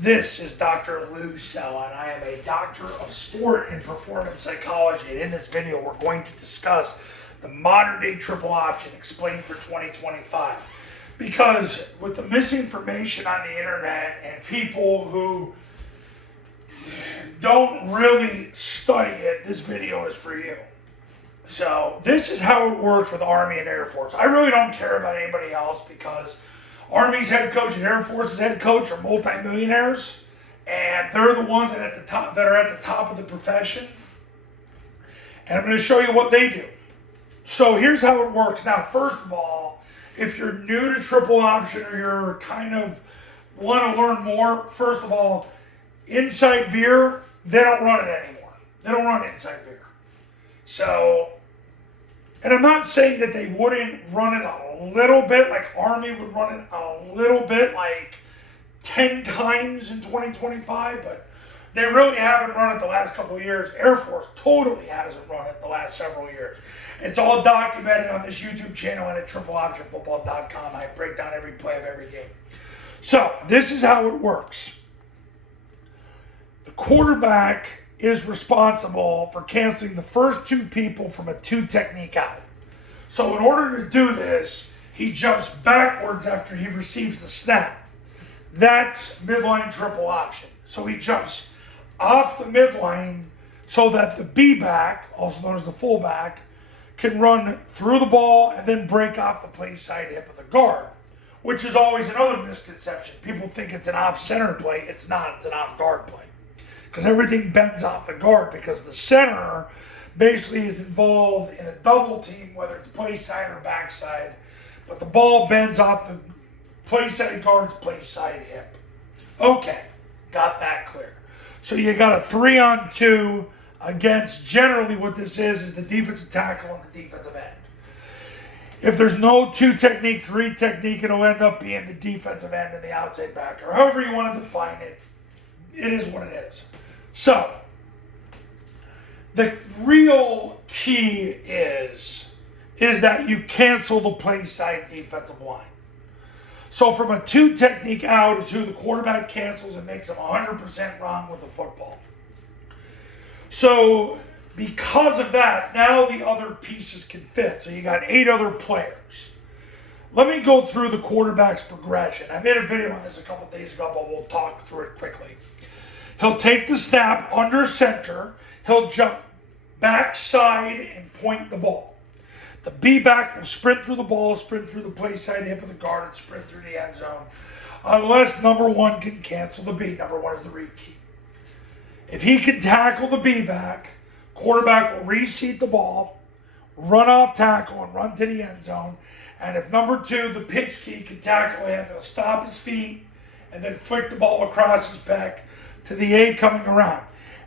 This is Dr. Lou Cella, and I am a doctor of sport and performance psychology. And in this video, we're going to discuss the modern day triple option explained for 2025. Because with the misinformation on the internet and people who don't really study it, this video is for you. So this is how it works with Army and Air Force. I really don't care about anybody else because Army's head coach and Air Force's head coach are multimillionaires, and they're the ones that are at the top of the profession. And I'm going to show you what they do. So here's how it works. Now, first of all, if you're new to triple option or you're kind of want to learn more, first of all, inside veer, they don't run it anymore. They don't run inside veer. So, and I'm not saying that they wouldn't run it a little bit, like Army would run it a little bit, like 10 times in 2025, but they really haven't run it the last couple of years. Air Force totally hasn't run it the last several years. It's all documented on this YouTube channel and at tripleoptionfootball.com. I break down every play of every game. So, this is how it works. The quarterback is responsible for canceling the first two people from a two technique out. So in order to do this, he jumps backwards after he receives the snap. That's midline triple option. So he jumps off the midline so that the B-back, also known as the fullback, can run through the ball and then break off the play side hip of the guard, which is always another misconception. People think it's an off-center play. It's not. It's an off-guard play. Because everything bends off the guard, because the center basically is involved in a double team, whether it's play side or backside, but the ball bends off the play side guard's play side hip. Okay, got that clear. So you got a 3-on-2 against, generally what this is the defensive tackle and the defensive end. If there's no 2 technique, 3 technique, it'll end up being the defensive end and the outside backer. However you want to define it, it is what it is. So, the real key is that you cancel the play side defensive line. So from a 2 technique out is who the quarterback cancels and makes him 100% wrong with the football. So because of that, now the other pieces can fit. So you got 8 other players. Let me go through the quarterback's progression. I made a video on this a couple days ago, but we'll talk through it quickly. He'll take the snap under center. He'll jump backside and point the ball. The B-back will sprint through the ball, sprint through the play side hip of the guard, and sprint through the end zone, unless number 1 can cancel the B. Number 1 is the read key. If he can tackle the B-back, quarterback will reseat the ball, run off tackle, and run to the end zone. And if number 2, the pitch key, can tackle him, he'll stop his feet and then flick the ball across his back to the A coming around.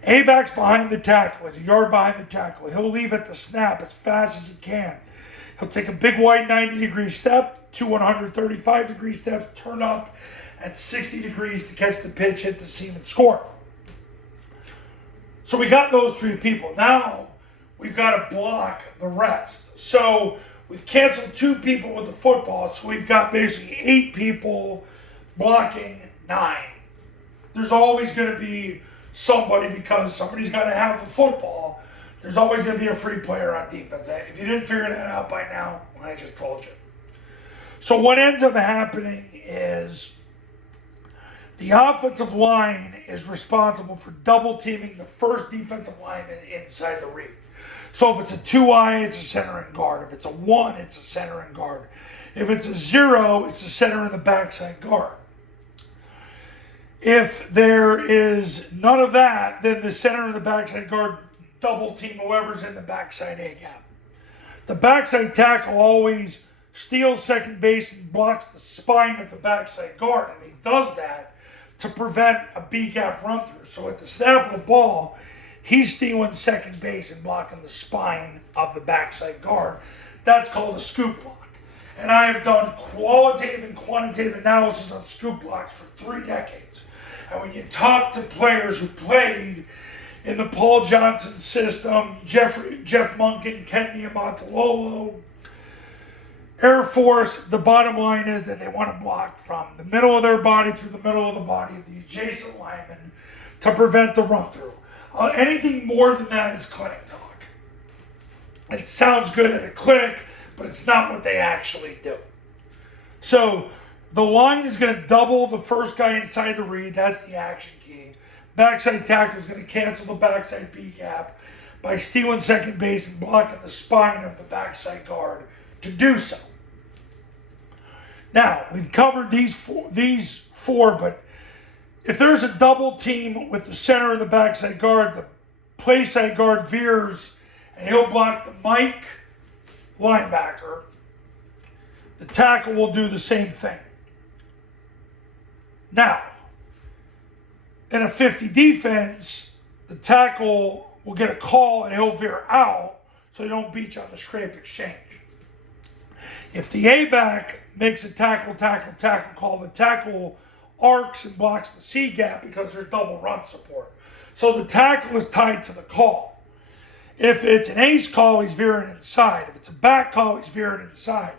A-back's behind the tackle. He's a yard behind the tackle. He'll leave at the snap as fast as he can. He'll take a big wide 90-degree step, 2 135-degree steps, turn up at 60 degrees to catch the pitch, hit the seam, and score. So we got those 3 people. Now we've got to block the rest. So we've canceled 2 people with the football, so we've got basically 8 people blocking 9. There's always going to be somebody, because somebody's got to have the football. There's always going to be a free player on defense. If you didn't figure that out by now, I just told you. So what ends up happening is the offensive line is responsible for double teaming the first defensive lineman inside the read. So if it's a 2-eye, it's a center and guard. If it's a 1, it's a center and guard. If it's a 0, it's a center and the backside guard. If there is none of that, then the center and the backside guard double team whoever's in the backside A gap. The backside tackle always steals second base and blocks the spine of the backside guard, and he does that to prevent a B gap run through. So at the snap of the ball, he's stealing second base and blocking the spine of the backside guard. That's called a scoop block. And I have done qualitative and quantitative analysis on scoop blocks for 3 decades. And when you talk to players who played in the Paul Johnson system, Jeff Monken, Ken Niumatalolo, Air Force, the bottom line is that they want to block from the middle of their body through the middle of the body of the adjacent lineman to prevent the run through. Anything more than that is clinic talk. It sounds good at a clinic, but it's not what they actually do. So the line is going to double the first guy inside the read. That's the action key. Backside tackle is going to cancel the backside B gap by stealing second base and blocking the spine of the backside guard to do so. Now, we've covered these four, but if there's a double team with the center and the backside guard, the play side guard veers and he'll block the Mike linebacker. The tackle will do the same thing. Now, in a 50 defense, the tackle will get a call and he'll veer out so they don't beat you on the scrape exchange. If the A-back makes a tackle call, the tackle arcs and blocks the C gap because there's double run support. So the tackle is tied to the call. If it's an ace call, he's veering inside. If it's a back call, he's veering inside.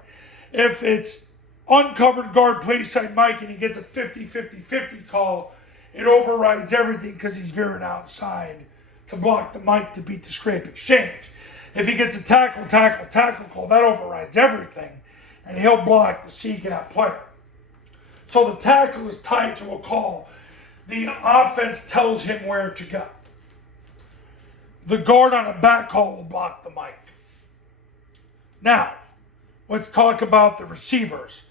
If it's uncovered guard play side Mike and he gets a 50-50-50 call, it overrides everything because he's veering outside to block the Mike to beat the scrape exchange. If he gets a tackle call, that overrides everything, and he'll block the C-gap player. So the tackle is tied to a call. The offense tells him where to go. The guard on a back call will block the Mike. Now, let's talk about the receivers.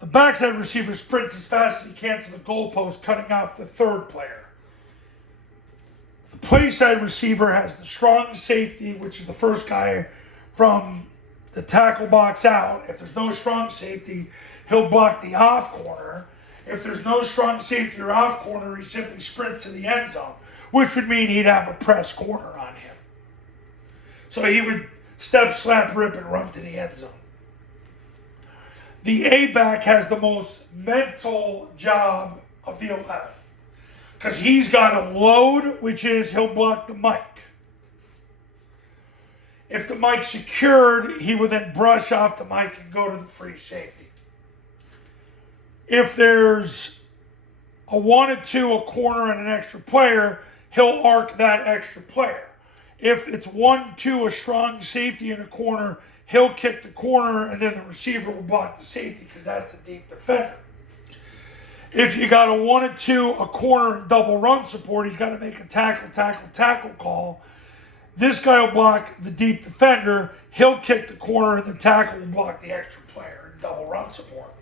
The backside receiver sprints as fast as he can to the goalpost, cutting off the third player. The play side receiver has the strong safety, which is the first guy from the tackle box out. If there's no strong safety, he'll block the off corner. If there's no strong safety or off corner, he simply sprints to the end zone, which would mean he'd have a press corner on him. So he would step, slap, rip, and run to the end zone. The A-back has the most mental job of the 11 because he's got a load, which is he'll block the Mike. If the Mike's secured, he would then brush off the Mike and go to the free safety. If there's a 1-2, a corner, and an extra player, he'll arc that extra player. If it's 1-2, a strong safety in a corner, he'll kick the corner, and then the receiver will block the safety because that's the deep defender. If you got a 1-2, a corner, and double run support, he's got to make a tackle call. This guy will block the deep defender. He'll kick the corner, and the tackle will block the extra player and double run support.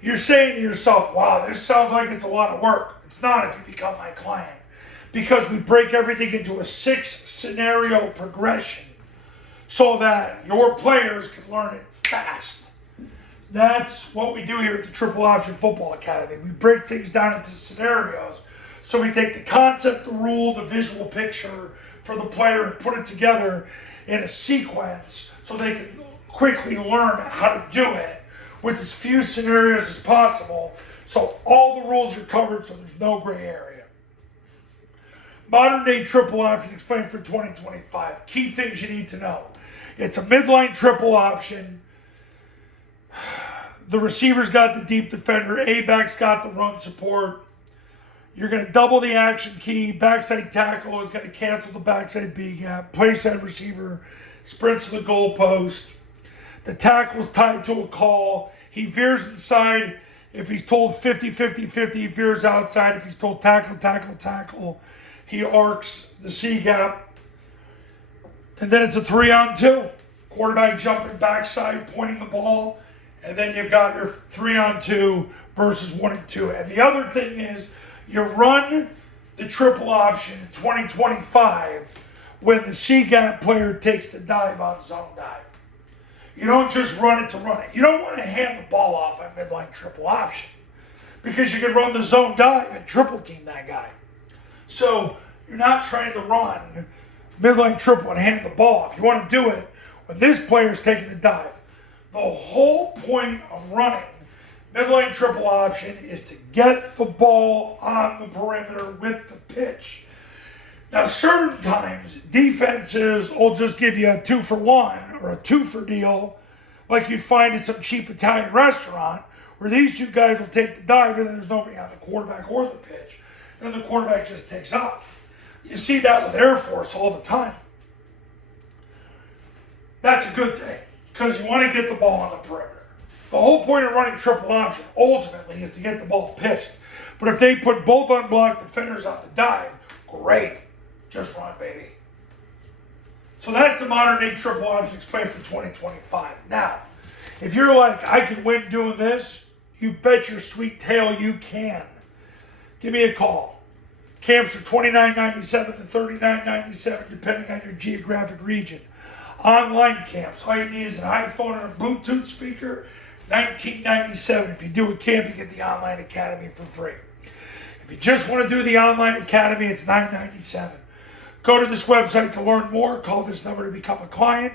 You're saying to yourself, wow, this sounds like it's a lot of work. It's not if you become my client, because we break everything into a 6-scenario progression so that your players can learn it fast. That's what we do here at the Triple Option Football Academy. We break things down into scenarios. So we take the concept, the rule, the visual picture for the player and put it together in a sequence so they can quickly learn how to do it with as few scenarios as possible so all the rules are covered so there's no gray area. Modern day triple option explained for 2025. Key things you need to know. It's a midline triple option. The receiver's got the deep defender. A-back's got the run support. You're going to double the action key. Backside tackle is going to cancel the backside B gap. Play side receiver sprints to the goalpost. The tackle's tied to a call. He veers inside. If he's told 50-50-50, he veers outside. If he's told tackle, he arcs the C gap. And then it's a 3-on-2. Quarterback jumping backside, pointing the ball. And then you've got your 3-on-2 versus 1-2. And the other thing is, you run the triple option in 2025 when the C-gap player takes the dive on zone dive. You don't just run it to run it. You don't want to hand the ball off on midline triple option because you can run the zone dive and triple team that guy. So you're not trying to run midline triple and hand the ball off. You want to do it when this player's taking the dive. The whole point of running midline triple option is to get the ball on the perimeter with the pitch. Now, certain times, defenses will just give you a 2-for-1 or a 2-for deal. like you'd find at some cheap Italian restaurant, where these two guys will take the dive and there's nobody on the quarterback or the pitch. Then the quarterback just takes off. You see that with Air Force all the time. That's a good thing, because you want to get the ball on the perimeter. The whole point of running triple option, ultimately, is to get the ball pitched. But if they put both unblocked defenders on the dive, great. Just run, baby. So that's the modern day triple option explained for 2025. Now, if you're like, I can win doing this, you bet your sweet tail you can. Give me a call. Camps are $29.97 to $39.97, depending on your geographic region. Online camps, all you need is an iPhone and a Bluetooth speaker, $19.97. If you do a camp, you get the online academy for free. If you just want to do the online academy, it's $9.97. Go to this website to learn more. Call this number to become a client.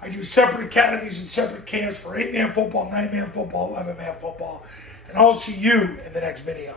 I do separate academies and separate camps for 8-man football, 9-man football, 11-man football. And I'll see you in the next video.